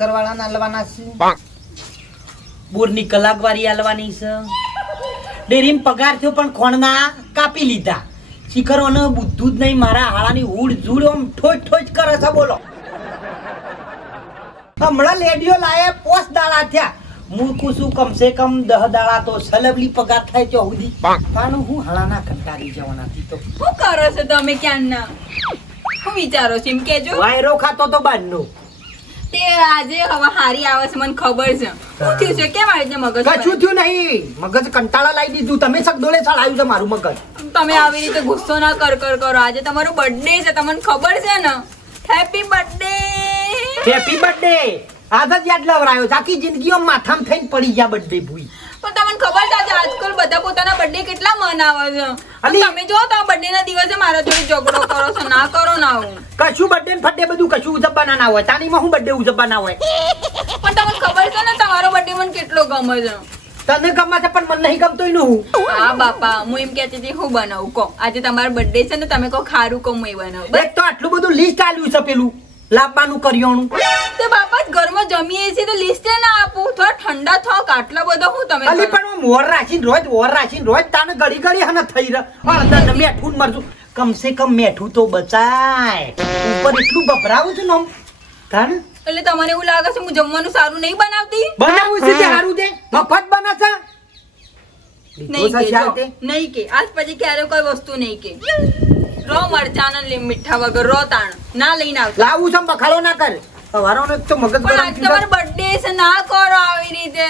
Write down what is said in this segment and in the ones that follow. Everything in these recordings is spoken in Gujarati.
શક્કર વાળા ના આલવાના છે, બોરની કલાકવારી આલવાની છે, ડેરીમ પગાર થયો પણ ખોણના કાપી લીધા. શિખરોને બુદ્ધું જ નહીં, મારા હાળાની ઉડ જુડ આમ ઠોચ ઠોચ કરે છે. બોલો હમણાં લેડીઓ લાયા 5 દાડા થયા. હું કુછું કમસે કમ 10 દાડા તો સલબલી પગાર થાય તો સુધી પાનું હું હાળાના કંટાળી જવાના હતી. તો શું કરો છો તમે ક્યાંના? શું વિચારો છો એમ કેજો. વાયરો ખાતો તો બારનો તે આજે હવે હારી આવે છે મને ખબર છે. શું થયું છે? કેમ આવી રીતે મગજ પર? કશું થયું નહીં, મગજ કંટાળા લાવી દીધું. તમે સગદોળે ચડાવ્યું છે મારું મગજ. તમે આવી રીતે ગુસ્સો ના કરો. આજે તમારો બર્થડે છે, તમને ખબર છે ને? Happy birthday. Happy birthday. આજ જ યાદ લવરાયો. આખી જિંદગીઓ માથામાં થઈને પડી ગયા બર્થડે ભૂઈ. પણ તમને ખબર છે આજે આજકાલ બધા પોતાના બર્થડે કેટલા મનાવે છે. અને તમે જો તો બર્થડે ના દિવસે મારા જોડે ઝઘડો કરો છો. ના કરો ના આવું. કશું બર્થડે ને ફર્થડે બધું કશું ઉજવવાના ના હોય. તાનીમાં હું બર્થડે ઉજવવાના હોય. પણ તમને ખબર છે ને તમારો બર્થડે મને કેટલો ગમે છે. તને ગમે છે પણ મને નહીં ગમતો એનું. હા બાપા, હું એમ કહેતી હતી હું બનાવું કહો. આજે તમારો બર્થડે છે ને, તમે કહો ખારું કહો હું બનાવું. એક તો આટલું બધું લિસ્ટ આલ્યું છે પેલું લાવવાનું કરિયાણું. તે બાપા ઘરમાં જમીએ છીએ તો લિસ્ટ ના આપું. થોડા ઠંડા થોક આટલા બધા હું તમે અલી પણ હું મોર રાખીને રોજ તાને ઘડી ઘડી હને થઈ રહ્યો. મેઠું મરજું કમસે કમ મેઠું તો બચાય. ઉપર એટલું ગભરાવું છું ને તાને. એટલે તમને એવું લાગે છે હું જમવાનું સારું નહીં બનાવતી? બનાવું છે તે સારું છે, મફત બને છે. નહીં કે આજ પછી ક્યારે કોઈ વસ્તુ નહીં કે રો મરચાના મીઠા વગર રો તાણ ના લઈને આવતા. લાવું છે બખાડો ના કર. સવારનો તો મગજ પણ આજ તમારો બર્થડે છે, ના કરો આવી રીતે.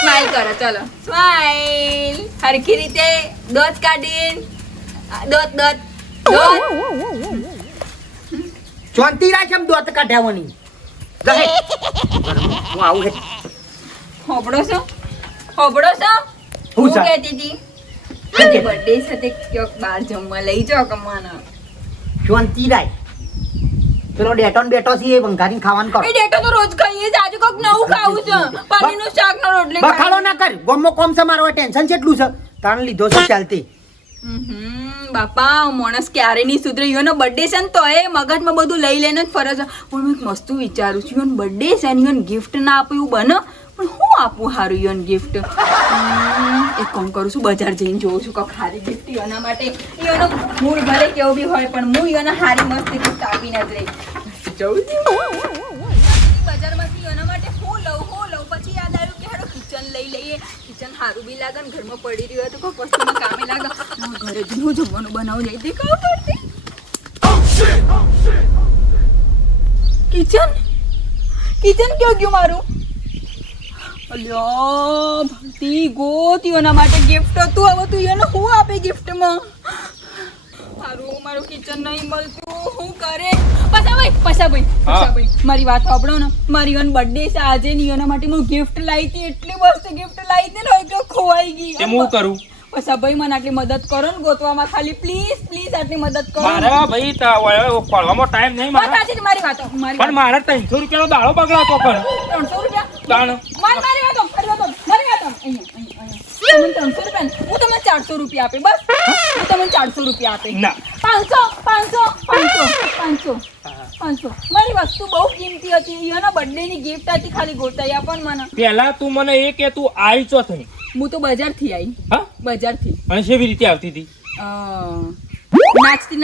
સ્માઈલ કરો, ચલો સ્માઈલ. હરખી રીતે દોત કાઢીને દોત ચોંતી રાખ એમ દોત કાઢવાની. હું આવું છે. હોબળો છો હું કહેતી હતી બર્થડે છે તે ક્યાંક બહાર જમવા લઈ જાઓ કમાના. ચોંતી રાખ. પેલો ડેટોન બેટો છે એ વંગારીને ખાવાનું કરો. એ ડેટો તો રોજ ખાઈએ જ. આજે કોક નવું ખાવું છે. પનીરનું શાક ને રોટલી. બખાડો ના કર. ગમો કોમ છે મારો ટેન્શન કેટલું છે. તાણ લીધો છે ચાલતી. બાપા માણસ ક્યારે નહીં સુધરે. ઈયોનો બર્થડે છે ને તો એ મગજમાં બધું લઈ લઈને જ ફરે છે. પણ હું એક મસ્તું વિચારું છું, ઈયોનો બર્થડે છે ને ઈયોને ગિફ્ટ ના આપું એવું બને. પણ હું આપું હારું ઈયોને ગિફ્ટ? એક કામ કરું છું, બજાર જઈને જોઉં છું કોક હારી ગિફ્ટ ઈયોના માટે. ઈયોનો મૂડ ભલે કેવું બી હોય પણ હું ઈયોને હારી મસ્ત ગિફ્ટ આપીને જ રહી જઉં છું. બજારમાંથી ઈયોના માટે હું લઉં પછી યાદ આવ્યું કે હારો કિચન લઈ લઈએ. કિચન સારું બી લાગે ને ઘરમાં પડી રહ્યું હોય તો કોઈ વસ્તુમાં કામે લાગે. ઘરે જઈને હું જમવાનું બનાવું લઈ દેખાવ પડતી. કિચન ક્યાં ગયું મારું? અલ્યો ભક્તિ ગોતી એના માટે ગિફ્ટ હતું. હવે તું એને શું આપે ગિફ્ટમાં? મારું કિચન નહીં મળતું, શું કરે? પછાભાઈ મારી વાત સાંભળો ને. મારી એનો બર્થડે છે આજે ની એના માટે હું ગિફ્ટ લાવી હતી. એટલી મસ્ત ગિફ્ટ લાવી હતી ને કે ખોવાઈ ગઈ. હું કરું પછાભાઈ મને આટલી મદદ કરો ને ગોતવામાં. ખાલી પ્લીઝ આટલી મદદ કરો. મારે ભાઈ પડવામાં ટાઈમ નહીં મારે. મારી વાતો પણ મારે 300 રૂપિયાનો દાડો બગડાતો પણ 300 રૂપિયા દાણ મારી વાતો અહીંયા તમને 300 રૂપિયા હું તમને 400 રૂપિયા આપે. બસ હું તમને 400 રૂપિયા આપે. ના 500 મારી વસ્તુ બહુ કિંમતી હતી. એનો બર્થડે ની ગિફ્ટ હતી. ખાલી ગોતાઈ આપણ મને. પેલા તું મને એ કે તું આવી ચો થઈ? હું તો બજારથી આવી. હા બજારથી. અને કેવી રીતે આવતી હતી?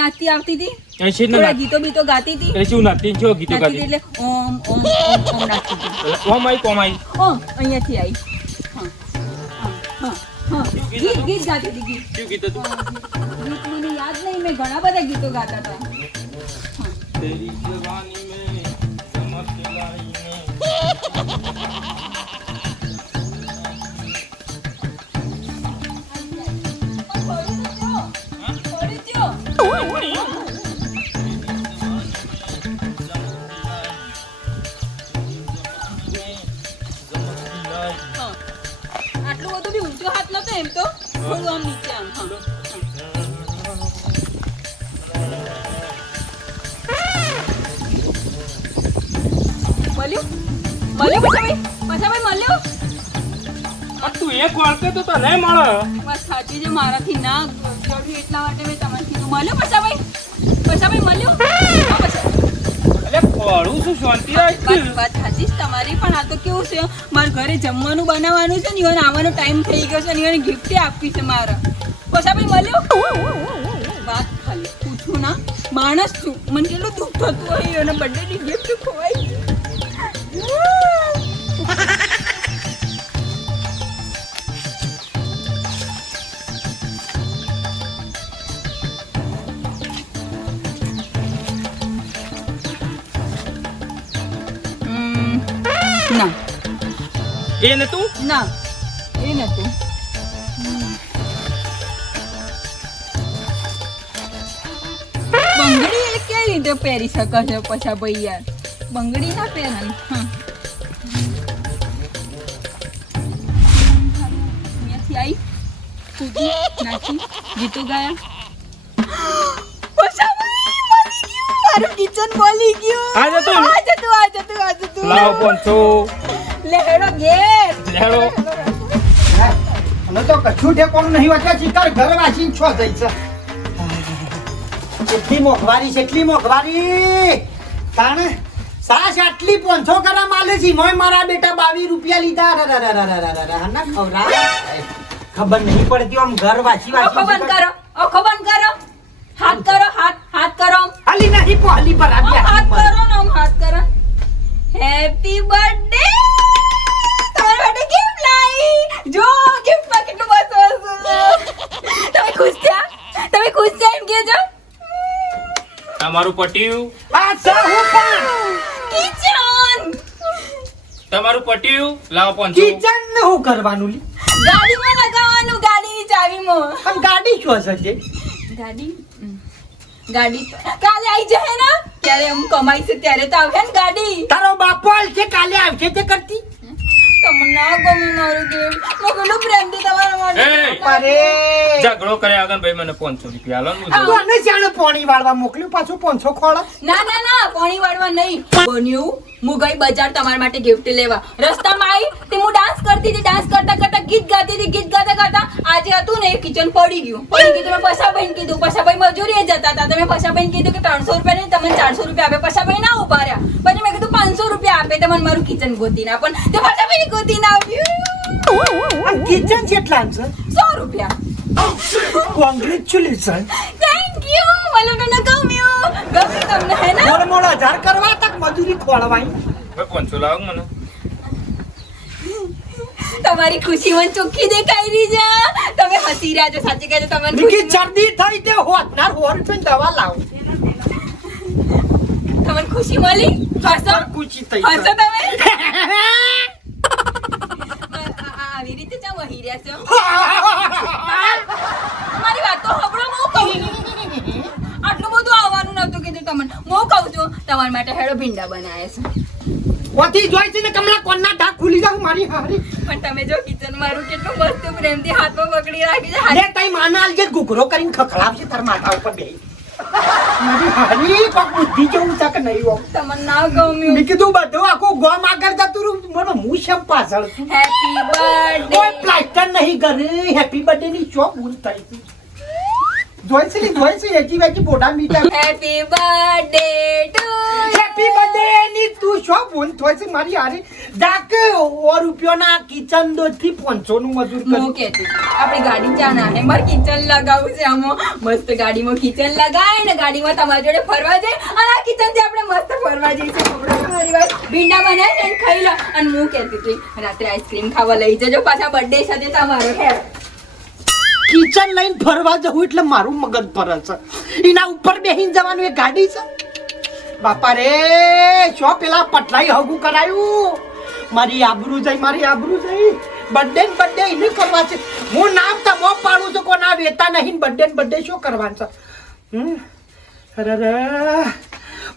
નાચતી આવતી હતી. એસી થોડા ગીતો બીતો ગાતી હતી. એ શું નાચતી છો ગીતો ગાતી? એટલે ઓમ નાચતી હતી. ઓમ આઈ અહીંયાથી આવી. ગીત ગાતી હતી. શું ગીત હતું? ગીત મને યાદ નહીં. મેં ઘણા બધા ગીતો ગાતા હતા. તેરી જવાની મે ચમક लाई મે આટલું બધું બી ઊંચો હાથ નતો એમ તો. થોડું આમ નીચે આમ. મળ્યું મળ્યો. તું એક વાળતે તો તને મળે. બસ સાચી છે. મારાથી ના જોડ્યું એટલા માટે મેં તમારે કીધું. મળ્યો પછાભાઈ મળ્યો. અરે ખોડું છું શાંતિ રાખ. વાત સાચી છે તમારી, પણ આ તો કેવું છે મારા ઘરે જમવાનું બનાવવાનું છે ને ઈવન આવવાનો ટાઈમ થઈ ગયો છે ને ઈવન ગિફ્ટ આપવી છે મારે. પછી ભાઈ મળ્યો વાત ખાલી પૂછું ના, માણસ છું, મને કેટલું દુઃખ થતું હોય અને બર્થડેની ગિફ્ટ ખોવાઈ. ના એ નતું ના એ નતું. બંગડી એ કઈ રીતે પહેરી શકે છે પછી ભાઈ યાર, બંગડી ના પહેરાય. અહીંયાથી આવી કૂદી નાચી ગીતો ગાયા. પછી ભાઈ મળી ગયું, મારું કિચન મળી ગયું. આ જતું? આ જતું. લાવ 500. લેહેડો ઘેર. લેડો. અમે તો કશું ઠેકોણું નહીં વાંચ્યા ચીકર ઘર વાંચીને છો જઈ છે. કેટલી મોંઘવારી તાણે સાસ આટલી 500 ગ્રામ આલે છે. મોય મારા બેટા 22 રૂપિયા લીધા. ના ખબર નહીં પડતી આમ ઘર વાંચી ઓખો બંધ કરો, ઓખો બંધ કરો. હાથ કરો, હાથ કરો. હાલી નહીં પોલી પર આમ હાથ કરો ને આમ હાથ કરો. Happy birthday. તમારા માટે ગિફ્ટ લાવી. જો ગિફ્ટમાં કેટલું મસ્ત છે. તમે ખુશ થયા એમ કહેજો. તમારું પટ્યું. આ સર હું પણ કિચન તમારું પટ્યું. લાવ 500. કિચન ને હું કરવાનું લી ગાડીમાં લગાવવાનું, ગાડીની ચાવીમાં. આમ ગાડી શું હશે ગાડી કાલે આવી જશે ને ત્યારે હું કમાઈ છે ત્યારે તો આવશે ને ગાડી. તારો બાપો છે કાલે આવશે તે કરતી તમને ના ગમે મારું ગેમ. હું કેટલું પ્રેમથી તમારા માટે. એ! અરે ઝઘડો કર્યા આગળ ભાઈ મને 500 રૂપિયા આલો ને તું આને જાણે પાણી વાળવા મોકલ્યું પાછું 500 ખોળા ના પાણી વાળવા નહીં બન્યું. હું ગઈ બજાર તમારા માટે ગિફ્ટ લેવા. રસ્તામાં આવી તે હું ડાન્સ કરતી હતી. ડાન્સ કરતા ગીત ગાતી હતી. ગીત ગાતા આજે હતું ને એ કિચન પડી ગયું. તો મેં પસાભાઈને કીધું. પસાભાઈ મજૂરીએ જતા હતા. તમે પસાભાઈને કીધું કે 300 રૂપિયા નહીં તમને 400 રૂપિયા આપે. પસાભાઈ ના ઉભા રહ્યા. પછી મેં કીધું 500 રૂપિયા આપે તો મને મારું કિચન ગોતી ના. પણ તે પસાભાઈ ગોતી ના આવ્યું. કિચન કેટલા છે 100 રૂપિયા. Congratulation thank you. મને તો ગમ્યું તમને હે ને. મોડ 1000 કરવા તક મજૂરી ખોળવાઈ ભાઈ 500 લાવો મને. તમારી ખુશી મને ચોખ્ખી દેખાઈ રહી છે. તમે હસી રહ્યા છો. સાચી કહે તમારી નિકી ખુશી શરદી થઈ તે હોતનાર 100 રૂપિયાની દવા લાવ તમને ખુશી મળી. હસો કુચી થઈ હસો તમે. આવી રીતે ચા વહી રહ્યા છો. મારી વાત તો હબળો હું કહું. આટલું બધું આવવાનું નતું કીધું તમને. હું કહું છું તમારા માટે હેડો ભીંડા બનાવ્યા છે. ઓથી જોઈ છે ને કમલા કોણના ઢાક ખુલી જાવ મારી હારી પણ તમે જો કિચન મારું કેટલું મસ્ત પ્રેમથી હાથમાં પકડી રાખી છે. લે તઈ માનાલ જે ગુગરો કરીને ખખડાવશે તાર માથા ઉપર બેહી મારી હારી કોક બુદ્ધિ જેવું તક નહીં હો તમને ના ગમ્યું. મેં કીધું બધું આખું ગોમ આગળ જતું રહ્યું મને હું શેમ પાછળ છું હેપી કોઈ બર્થડે. પ્લાસ્ટર નહીં કરે હેપી બર્થડે ની ચોપ ભૂલ થઈ હતી જોઈ છે એજી વેજી બોડા મીઠા happy birthday to happy birthday ની તું શું ભૂલ થોય છે મારી હારી ડાક ઓ રૂપિયોના કિચન દોધ થી 500 નું મજૂર હું કર્યું કહેતી આપણી ગાડી જાના હે મારે કિચન લગાવવું છે. આમાં મસ્ત ગાડીમાં કિચન લગાય ને ગાડીમાં તમારી જોડે ફરવા જાય અને આ કિચન થી આપણે મસ્ત ફરવા જઈશું. મારી વાત ભીંડા બનાય ને ખાઈ લો. અને હું કહેતી હતી રાત્રે આઈસ્ક્રીમ ખાવા લઈ જજો પાછા બર્થડે સાથે તમારો હે. કિચન લઈને ફરવા જવું એટલે મારું મગજ ફરે છે એના ઉપર બેહીને જવાનું એ ગાડી છે બાપા રે શું પેલા પટલાઈ હગું કરાયું મારી આબરૂ જઈ બર્થડે એને કરવા છે હું નામ તમો પાડું છું કોના વેતા નહીં બર્થડે શું કરવાનું છે અરે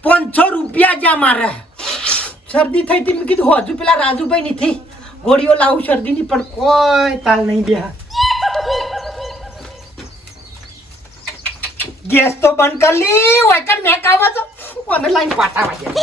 500 રૂપિયા જ્યાં મારે શરદી થઈ હતી મેં કીધું હજુ પેલા રાજુભાઈ નથી ગોળીઓ લાવું શરદીની પણ કોઈ તાલ નહીં બે ગેસ તો બંધ કરી લી ઓય કર મેં કાવા છો મને લાઈન પાટા વાગ્યા